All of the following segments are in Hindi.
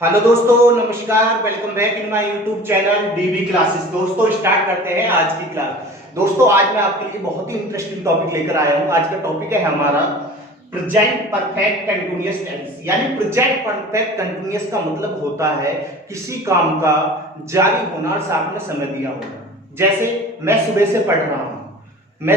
हेलो दोस्तों, नमस्कार। Welcome back in my YouTube channel dB classes. दोस्तों स्टार्ट करते हैं आज की क्लास। दोस्तों आज मैं आपके लिए बहुत ही इंटरेस्टिंग टॉपिक लेकर आया हूं। आज का टॉपिक है हमारा प्रेजेंट परफेक्ट कंटीन्यूअस टेंस। यानी प्रेजेंट परफेक्ट कंटीन्यूअस का मतलब होता है किसी काम का जारी होना और साथ में समय दिया होना। जैसे मैं सुबह से पढ़ रहा हूं, वह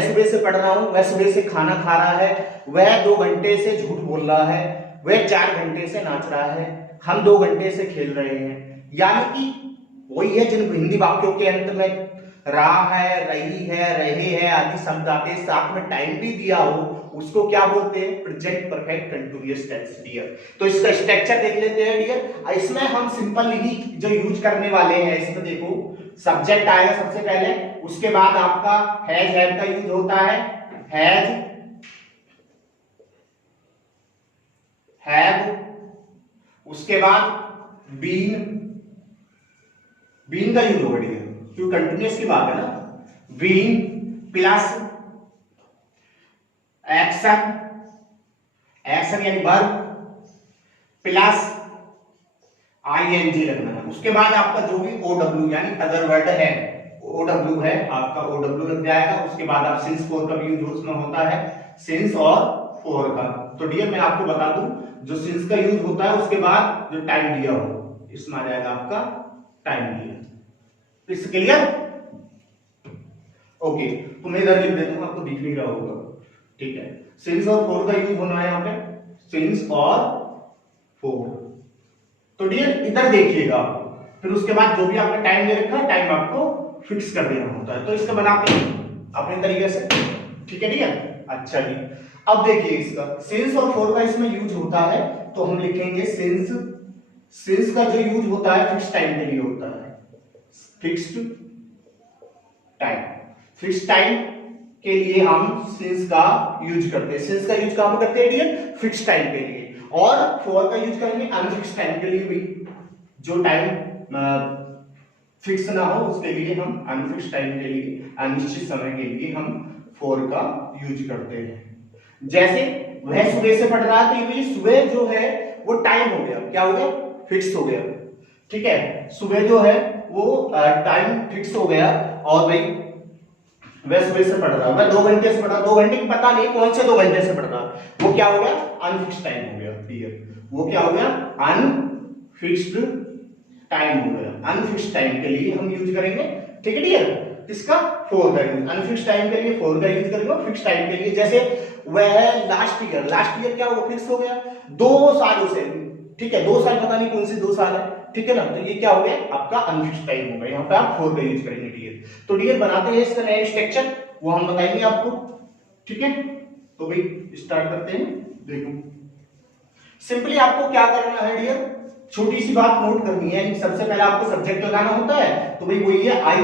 सुबह से खाना खा रहा है, वह 2 घंटे से झूठ बोल रहा है, वह 4 घंटे से नाच रहा है, हम 2 घंटे से खेल रहे हैं। यानी कि वही है जिन हिंदी वाक्यों के अंत में रहा है, रही है, रहे हैं आदि शब्द आते हैं, साथ में टाइम भी दिया हो, उसको क्या बोलते हैं? Present perfect continuous tense dear. तो इसका स्ट्रक्चर देख लेते हैं डियर। इसमें हम सिंपल ही जो यूज करने वाले हैं, इसमें देखो सब्जेक्ट आएगा सबसे पहले, उसके बाद आपका हैज हैव का यूज होता है, हैज हैव, उसके बाद बीन, बीन का यूज होगा डियर क्योंकि कंटिन्यूअस की बात है ना। बीन प्लस एक्शन, एक्शन यानी वर्ब प्लस आईएनजी लगना है। उसके बाद आपका जो भी ओडब्ल्यू यानी अदर वर्ड है, ओडब्ल्यू है आपका, ओडब्ल्यू लग जाएगा। उसके बाद आप सिंस फोर का भी यूज उसमें होता है, सिंस और फोर का। तो डियर मैं आपको बता दूं, जो सिंस का यूज होता है उसके बाद जो टाइम दिया हो, इसमें आ जाएगा आपका टाइम दिया। इस क्लियर? ओके, तो मैं इधर लिख देता हूं, आपको दिख नहीं रहा होगा, ठीक है। सिंस और फोर का यूज होना है यहाँ पे, सिंस और फोर। तो डियर इधर देखिएगा आपको, फिर उसके बाद जो भी आपने टाइम दे रखा है, टाइम आपको फिक्स कर देना होता है। तो इसका बनाते हैं अपने तरीके से, ठीक है डियर। अच्छा जी, अब देखिए इसका सिंस और फोर का इसमें यूज होता है, तो हम लिखेंगे सिंस। सिंस का जो यूज होता है फिक्स टाइम के लिए होता है, फिक्स्ड टाइम। फिक्स टाइम के लिए हम सिंस का यूज करते हैं। सिंस का यूज कहां पर करते हैं डियर? फिक्स टाइम के लिए। और फॉर का यूज करेंगे अनफिक्स टाइम के लिए भी, जो टाइम फिक्स ना हो उसके लिए हम अनफिक्स टाइम के लिए, अनिश्चित समय के लिए हम फॉर का यूज करते हैं। जैसे वह सुबह से पढ़ रहा है, तो ये सुबह जो है वो टाइम हो गया, क्या हो गया? फिक्स हो गया, ठीक है। सुबह जो है वो टाइम फिक्स हो गया। और भाई वह सुबह से पढ़ रहा है, वह 2 घंटे से पढ़ रहा, 2 घंटे की पता नहीं कौन से 2 घंटे से पढ़ रहा, वो क्या हो गया? अनफिक्स टाइम हो गया डियर। वो क्या हो गया? अनफिक्स्ड टाइम हो गया। अनफिक्स्ड टाइम के लिए हम यूज करेंगे, ठीक है डियर, किसका? फोर का यूज। अनफिक्स्ड टाइम के लिए फोर का यूज करेंगे, फिक्स टाइम के लिए जैसे वह लास्ट ईयर, लास्ट ईयर क्या होगा? फिक्स हो गया 2 सालों से, ठीक है। 2 साल पता नहीं कौन से 2 साल है, ठीक है ना। तो ये क्या हो गया? आपका अनफिक्स्ड टाइम हो गया। यहाँ पे आप फोर का यूज करेंगे डियर। तो डियर बनाते हैं इसका नया स्ट्रक्चर, वो हम बताएंगे आपको, ठीक है। तो भाई स्टार्ट करते हैं। देखो सिंपली आपको क्या करना है डियर, छोटी सी बात नोट करनी है। सबसे पहले आपको सब्जेक्ट लगाना होता है, तो भाई वही है आई।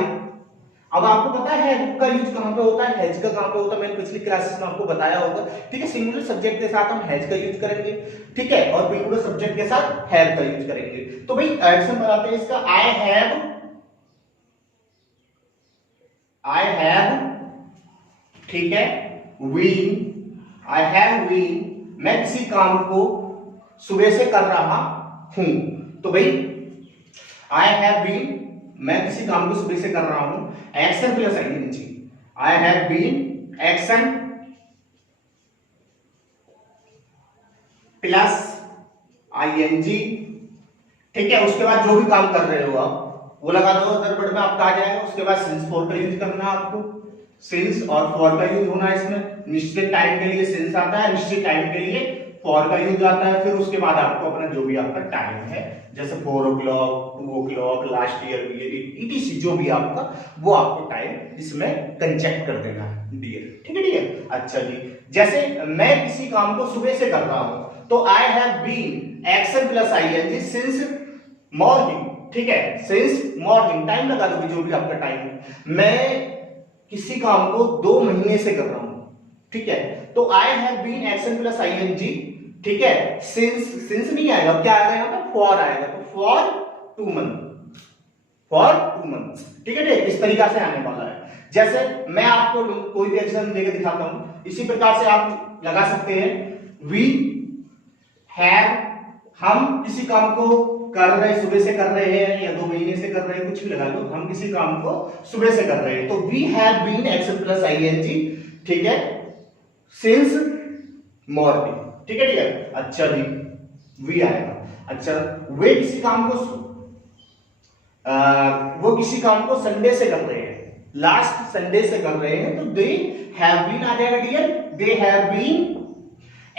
अब आपको पता है हैव का यूज कहां पे होता है, हैज का कहां पे होता है, मैंने पिछली क्लासेस में आपको बताया होगा, ठीक है। सिंगुलर सब्जेक्ट के साथ हम हैज का यूज करेंगे, ठीक है, और प्लूरल सब्जेक्ट के साथ हैव का यूज करेंगे। तो भाई एक्शन बनाते हैं इसका, आई हैव, ठीक है, वीन, आई हैव वीन, मैं किसी काम को सुबह से कर रहा हूं। तो भाई आई हैव बीन, मैं किसी काम को सुबह से कर रहा हूं, action plus ING, I have been action plus ING, ठीक है। उसके बाद जो भी काम कर रहे हो आप वो लगा दो, अदर वर्ड में आपका आ जाएगा। उसके बाद सिंस फॉर का यूज करना है आपको, सिंस और फॉर का यूज होना है इसमें। निश्चित टाइम के लिए सिंस आता है, निश्चित टाइम के लिए फॉर का यूज आता है। फिर उसके बाद आपको अपना जो भी आपका टाइम है, जैसे 4 o'clock, 2 o'clock, last year etc जो भी आपका, वो आपको टाइम इसमें कंचेक्ट कर देना है डियर, ठीक है डियर। अच्छा जी, जैसे मैं किसी काम को सुबह से कर रहा हूं, तो I have been action plus ING since morning, ठीक है, सिंस मॉर्निंग। टाइम लगा दो जो भी आपका टाइम है। मैं किसी काम को 2 महीने से कर रहा हूं, ठीक है। तो I have been action plus ING, ठीक है। सिंस नहीं आएगा, क्या आएगा यहाँ पे? फॉर आएगा। तो फॉर 2 मंथ, फॉर 2 मंथ, ठीक है। इस तरीका से आने वाला है। जैसे मैं आपको कोई भी एक्शन देकर दिखाता हूं, इसी प्रकार से आप लगा सकते हैं। वी हैव हम किसी काम को कर रहे हैं, सुबह से कर रहे हैं या 2 महीने से कर रहे हैं, कुछ भी लगा लो, हम किसी काम को सुबह से कर रहे हैं तो we have been action plus ING, ठीक है, सिंस मॉर्निंग, ठीक है, ठीक है। अच्छा जी, वी आएगा। अच्छा, वे किसी काम को वो किसी काम को संडे से कर रहे हैं, लास्ट संडे से कर रहे हैं तो दे हैव बीन आ जाएगा dear, they have been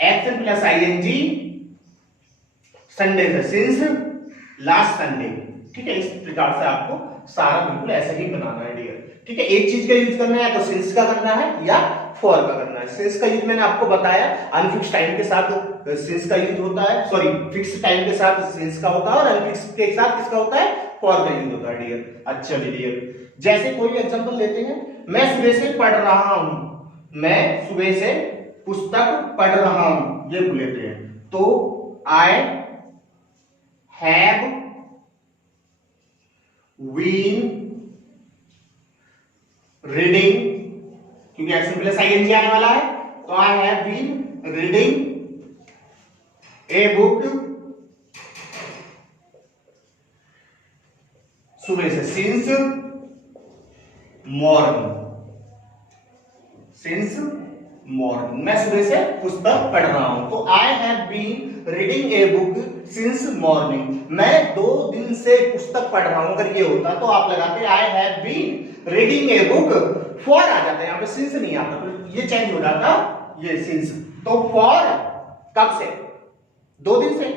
action plus ING Sunday से, सिंस लास्ट संडे, ठीक है। इस प्रकार से आपको सारा बिल्कुल ऐसा ही बनाना है डियर, ठीक है। एक चीज का यूज करना है तो सिंस का करना है या फॉर का करना है। सिंस का यूज मैंने आपको बताया, अनफिक्स टाइम के साथ सिंस का यूज होता है, सॉरी फिक्स टाइम के साथ सिंस का होता है और अनफिक्स के साथ किसका होता है, फॉर का यूज होता है डियर। अच्छा डियर, जैसे कोई एग्जांपल लेते हैं, मैं सुबह से पढ़ रहा हूं, मैं सुबह से पुस्तक पढ़ रहा हूं, ये लेते हैं तो आई हैव बीन रीडिंग, क्योंकि एक्शन प्लस आईएनजी आने वाला है तो I have been reading a book सुबह से, सिंस मॉर्निंग, सिंस मॉर्निंग, मैं सुबह से पुस्तक पढ़ रहा हूं तो I have been reading a book since morning, मैं 2 दिन से पुस्तक पढ़ रहा हूं। अगर ये होता तो आप लगाते I have been reading a book, for आ जाता है, यहां पे सिंस नहीं आता, तो ये चेंज हो जाता, ये सिंस, तो फॉर कब से, 2 दिन से,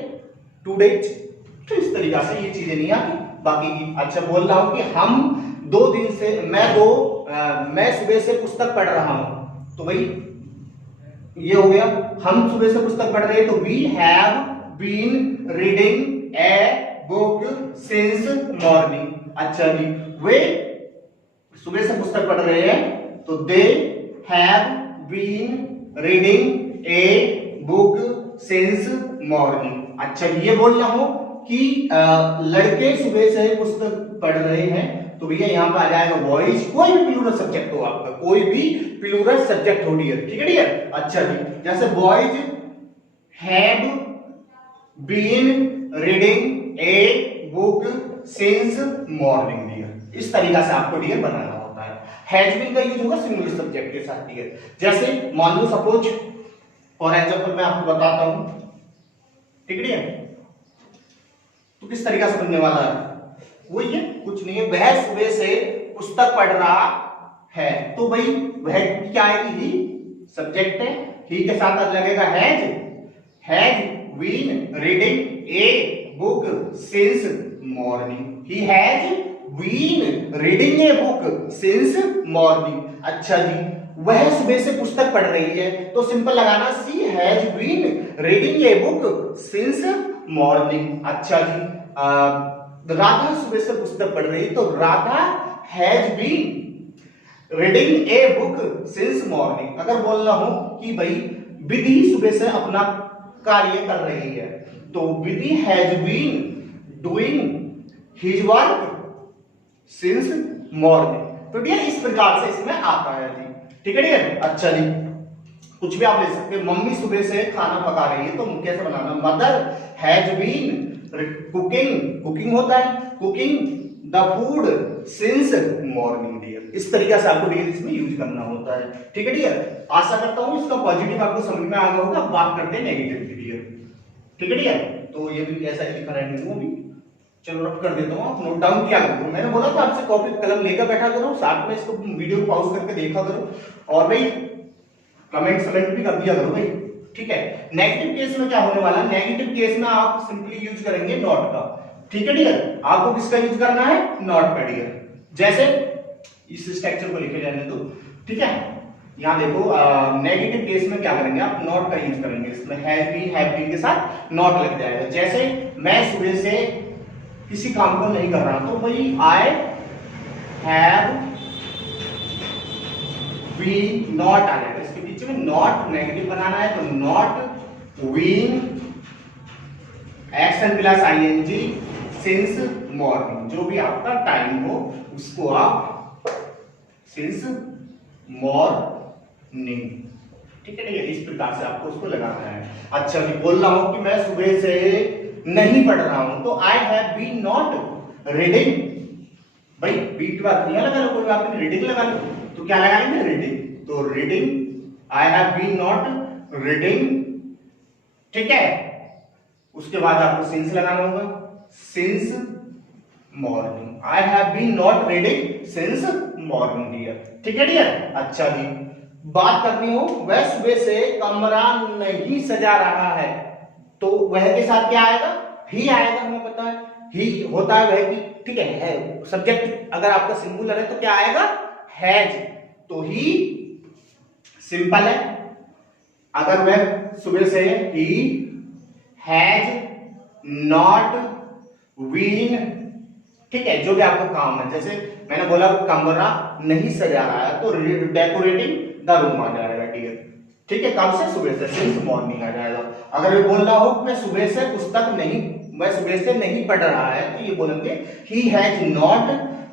2 डेज, तो इस तरीका से ये चीजें नहीं आती बाकी की। अच्छा, बोल रहा हूं कि हम 2 दिन से, मैं सुबह से पुस्तक पढ़ रहा हूं तो भाई ये हो गया, हम सुबह से पुस्तक पढ़ रहे हैं तो we have been reading a book since morning. अच्छा जी, वे सुबह से पुस्तक पढ़ रहे हैं तो they have been reading a book since morning. अच्छा जी, ये बोल रहा हूं कि लड़के सुबह से पुस्तक पढ़ रहे हैं तो भैया यहाँ पे आ जाएगा बॉयज, कोई भी प्लूरल सब्जेक्ट हो आपका, कोई भी प्लूरल सब्जेक्ट हो डियर, ठीक है डियर। अच्छा जी, जैसे boys have been reading a book since morning dear, इस तरीका से आपको डियर बनाना होता है। हैज बीन का यूज होगा सिंगुलर सब्जेक्ट के साथ डियर। जैसे मान लो सपोज फॉर एग्जांपल मैं आपको बताता हूं, ठीक है डियर, तो किस तरीका से बनने वाला है वो ये कुछ नहीं है, वह सुबह से पुस्तक पढ़ रहा है तो भाई वह क्या आएगी, ही सब्जेक्ट है, ही के साथ लगेगा has been reading a book since morning, he has been reading a book since morning. अच्छा जी, वह सुबह से पुस्तक पढ़ रही है तो सिंपल लगाना she has been reading a book since morning. अच्छा जी, राधा सुबह से पुस्तक पढ़ रही तो Radha has been reading a book since morning. अगर बोलना हो कि भाई विधि सुबह से अपना कार्य कर रही है तो Vidhi has been doing his work since morning. तो डियर इस प्रकार से इसमें आता है जी, ठीक है डियर। अच्छा जी, कुछ भी आप ले सकते हैं, मम्मी सुबह से खाना पका रही है तो कैसे बनाना, मदर हैज बीन कुकिंग होता है, cooking the food since morning dear. इस तरीके से आपको डियर इसमें यूज करना होता है, ठीक है डियर। आशा करता हूं इसका पॉजिटिव आपको समझ में आ गया होगा। बात करते हैं नेगेटिव की डियर, ठीक है डियर। तो ये भी ऐसा ही लिखा रहेगा, वो भी चलो रफ कर देता हूं, आप नोट डाउन किया करो। मैंने बोला था आपसे कॉपी कलम लेकर बैठा करो, साथ में इसको वीडियो को पॉज करके देखा करो और भाई कमेंट समेंट भी कर दिया करो भाई, ठीक है। नेगेटिव केस में क्या होने वाला है, नेगेटिव केस में आप सिंपली यूज करेंगे नॉट का, ठीक है डियर। आपको किसका यूज करना है, नॉट का डियर। जैसे इस स्ट्रक्चर को लिखे जाने दो, ठीक है। यहां देखो नेगेटिव केस में क्या करेंगे आप, नॉट का यूज करेंगे, इसमें हैव बीन के साथ नॉट लग जाएगा। जैसे मैं सुबह से किसी काम को नहीं कर रहा तो भाई आई हैव बीन नॉट आ जाएगा, इसके बीच में नॉट नेगेटिव बनाना है तो not been action plus ING since morning, जो भी आपका टाइम हो उसको आप सिंस मॉर्निंग, ठीक है। इस प्रकार से आपको उसको लगाना है। अच्छा जी, बोल रहा हूं कि मैं सुबह से नहीं पढ़ रहा हूं, तो I have been not reading. भाई बीट बात नहीं लगा लो, कोई बात नहीं, रीडिंग लगा लो, तो क्या लगा लेंगे रीडिंग, तो reading, I have been not reading, ठीक है। उसके बाद आपको सिंस लगाना होगा, since morning, I have been not reading since morning dear, ठीक है डियर। अच्छा जी, बात करनी हो वह सुबह से कमरा नहीं सजा रहा है, तो वह के साथ क्या आएगा, ही आएगा, हमें पता है ही होता है वह की, ठीक है। सब्जेक्ट अगर आपका सिंगुलर है तो क्या आएगा, हैज, तो ही सिंपल है। अगर वह सुबह से ही हैज नॉट बीन, ठीक है, जो भी आपको काम है, जैसे मैंने बोला कमरा नहीं सजा रहा है तो डेकोरेटिंग द रूम आ जाएगा डियर, ठीक है। कब से, सुबह से, सिंस मॉर्निंग आ जाएगा। अगर ये बोल रहा हो मैं सुबह से पुस्तक नहीं, मैं सुबह से नहीं पढ़ रहा है, तो ये बोलेंगे he has not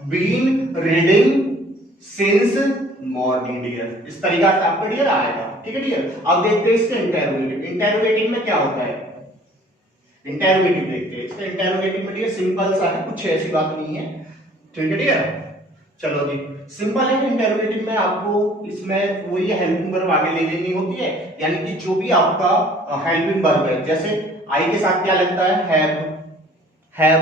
been reading since morning dear. इस तरीका से आपका डियर आएगा, ठीक है डियर। अब देखते हैं इसके इंटेरोगेटिव। इंटेरोगेटिव में क्या होता है, इंटेरोगेटिव देखते हैं। इसका इंटेरोगेटिव में डियर सिंपल सा है, कुछ ऐसी बात नहीं है, ठीक है डियर। चलो जी, सिंपल है। इंटेरोगेटिव में आपको इसमें वही हेल्पिंग वर्ब आगे ले लेनी होती है, यानी कि जो भी आपका हेल्पिंग वर्ब है, जैसे आई के साथ क्या लगता है, हैव,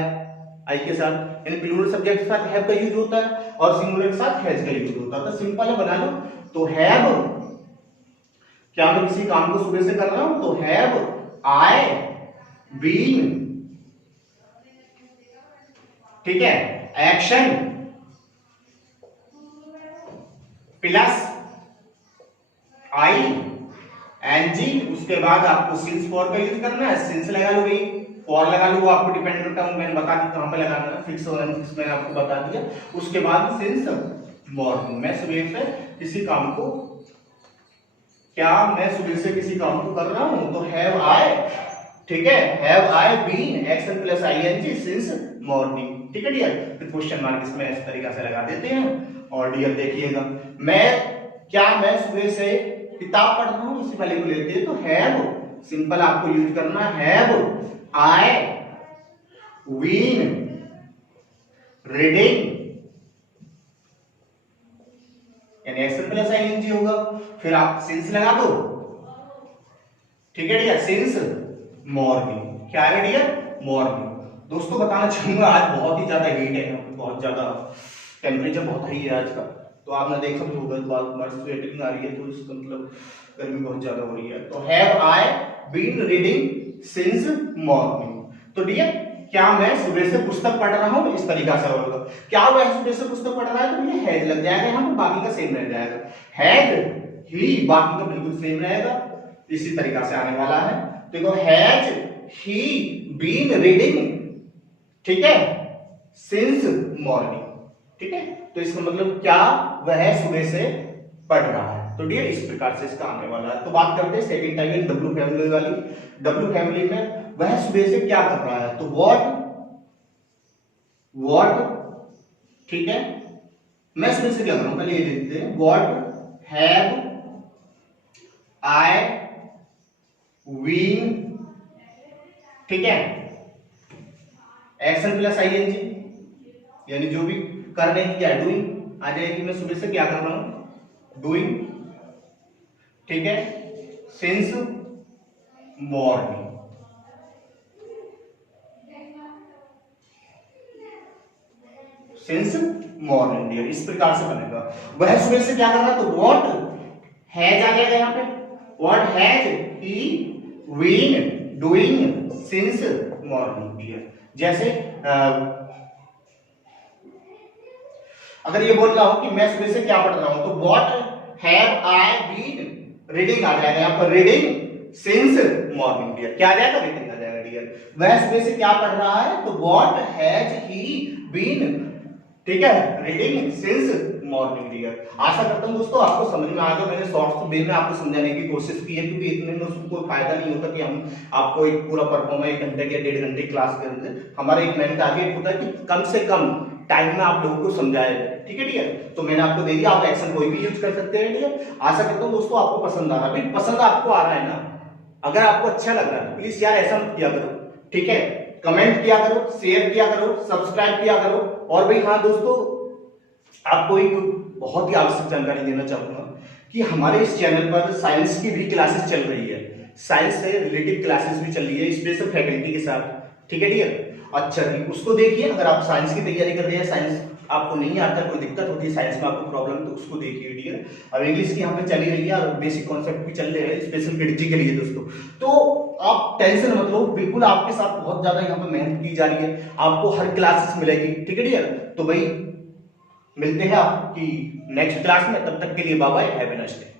आई के साथ, यानी प्लूरल सब्जेक्ट के साथ हैव का यूज होता है और सिंगुलर के साथ हैज का यूज होता है। तो सिंपल है, बना लो। तो हैव, क्या मैं किसी काम को सुबह से कर रहा हूं, तो हैव आई बीन, ठीक है, एक्शन प्लस आई एनजी, उसके बाद आपको सिंस फॉर का यूज करना है, सिंस लगा लो भाई, फॉर लगा लो, वो आपको डिपेंड करता है, मैंने बता दी कहां पे लगाना है, फिक्स और अनफिक्स मैंने आपको बता दिया। उसके बाद सिंस मॉर्निंग, मैं सुबह से किसी काम को, क्या मैं सुबह से किसी काम को कर रहा हूं, तो हैव आई, ठीक है, have I been, action plus ING since morning, ठीक है डियर। फिर क्वेश्चन मार्क इसमें इस तरीका से लगा देते हैं। और डियर देखिएगा, मैं सुबह से किताब पढ़ रहा हूं, इसी वाले को लेते हैं, तो हैव सिंपल आपको यूज करना, हैव आई बीन रीडिंग, यानी एक्शन प्लस आईएनजी होगा, फिर आप सिंस लगा दो, ठीक है डियर, सिंस मॉर्निंग, क्या है डियर, मॉर्निंग। दोस्तों बताना चाहूंगा आज बहुत ही ज्यादा हीट है, बहुत ज्यादा टेम्परेचर बहुत हाई है आज का, तो आपने देख सकते हो बारिश स्वेटिंग आ रही है, तो इसका मतलब गर्मी बहुत ज्यादा हो रही है। तो have I been reading since morning, तो डियर क्या मैं सुबह से पुस्तक पढ़ रहा हूं, इस तरीका से होगा। क्या वह सुबह से पुस्तक पढ़ रहा है, तो ये हैज लग जाएगा यहां पर, बाकी का सेम रह जाएगा, हैज ही, बाकी का बिल्कुल सेम रहेगा, इसी तरीका से आने वाला है। देखो हैज ही बीन रीडिंग, ठीक है, सिंस मॉर्निंग, ठीक है। तो इसका मतलब क्या, वह सुबह से पढ़ रहा है, तो डियर इस प्रकार से इसका आने वाला है। तो बात करते हैं सेकंड टाइप डब्ल्यू फैमिली वाली। डब्ल्यू फैमिली में वह सुबह से क्या कर रहा है, तो व्हाट, ठीक है, मैं सुबह से क्या कर रहा हूं, पहले ये देखते हैं, व्हाट हैव आई बीन, ठीक है, एक्शन प्लस आईएनजी, यानी जो भी करने की क्या डूइंग आ जाएगी, मैं सुबह से क्या कर रहा हूं, डूइंग, ठीक है, since morning, since morning dear, इस प्रकार से बनेगा। वह सुबह से क्या कर रहा है, तो व्हाट हैज आ जाएगा यहां पे, what has he been doing since morning dear. जैसे अगर ये बोल रहा हूं कि मैं सुबह से क्या पढ़ रहा हूं, तो what have I been reading आ जाएगा यहां पर, रीडिंग सिंस मॉर्निंग डियर, क्या आ जाएगा, रीडिंग आ जाएगा डियर। वह सुबह से क्या पढ़ रहा है, तो व्हाट हैज ही बीन, ठीक है, रीडिंग सिंस मॉर्निंग डियर। आशा करता हूं दोस्तों आपको समझ में आ गया, मैंने शॉर्ट्स वे में आपको समझाने की कोशिश की है, क्योंकि इतने में उसको कोई फायदा नहीं होता कि हम आपको एक पूरा परफॉर्म 1 घंटे या 1.5 घंटे क्लास के अंदर, हमारा एक मेन टारगेट होता है कि कम से कम टाइम में आप लोगों को समझाए, ठीक है डियर। तो मैंने आपको दे दिया, आप एक्शन कोई भी यूज कर सकते हैं डियर। आशा करता हूं दोस्तों आपको पसंद आ रहा है, पसंद आपको आ रहा है ना, अगर आपको अच्छा लग रहा है तो प्लीज यार ऐसा मत किया करो, ठीक है, कमेंट किया करो, शेयर किया करो, सब्सक्राइब किया करो। और भाई हाँ दोस्तों, आपको एक बहुत ही आवश्यक जानकारी देना चाहूंगा कि हमारे इस चैनल पर साइंस की भी क्लासेस चल रही है, साइंस से रिलेटेड क्लासेस भी चल रही है स्पेशल फैकल्टी के साथ, ठीक है डियर। अच्छा जी, उसको देखिए। अगर आप साइंस की तैयारी कर रहे हैं, साइंस आपको नहीं आता, कोई दिक्कत होती है साइंस में, आपको प्रॉब्लम, तो उसको देखिए डियर। अब इंग्लिश की यहाँ पे चली रही है और बेसिक कॉन्सेप्ट भी चल रहे हैं स्पेशल पीडीजी के लिए दोस्तों। तो आप टेंशन मत लो, बिल्कुल आपके साथ बहुत ज्यादा यहाँ पे मेहनत की जा रही है, आपको हर क्लासेस मिलेगी, ठीक है डियर। तो भाई मिलते हैं आपकी नेक्स्ट क्लास में, तब तक के लिए bye bye, have a nice day.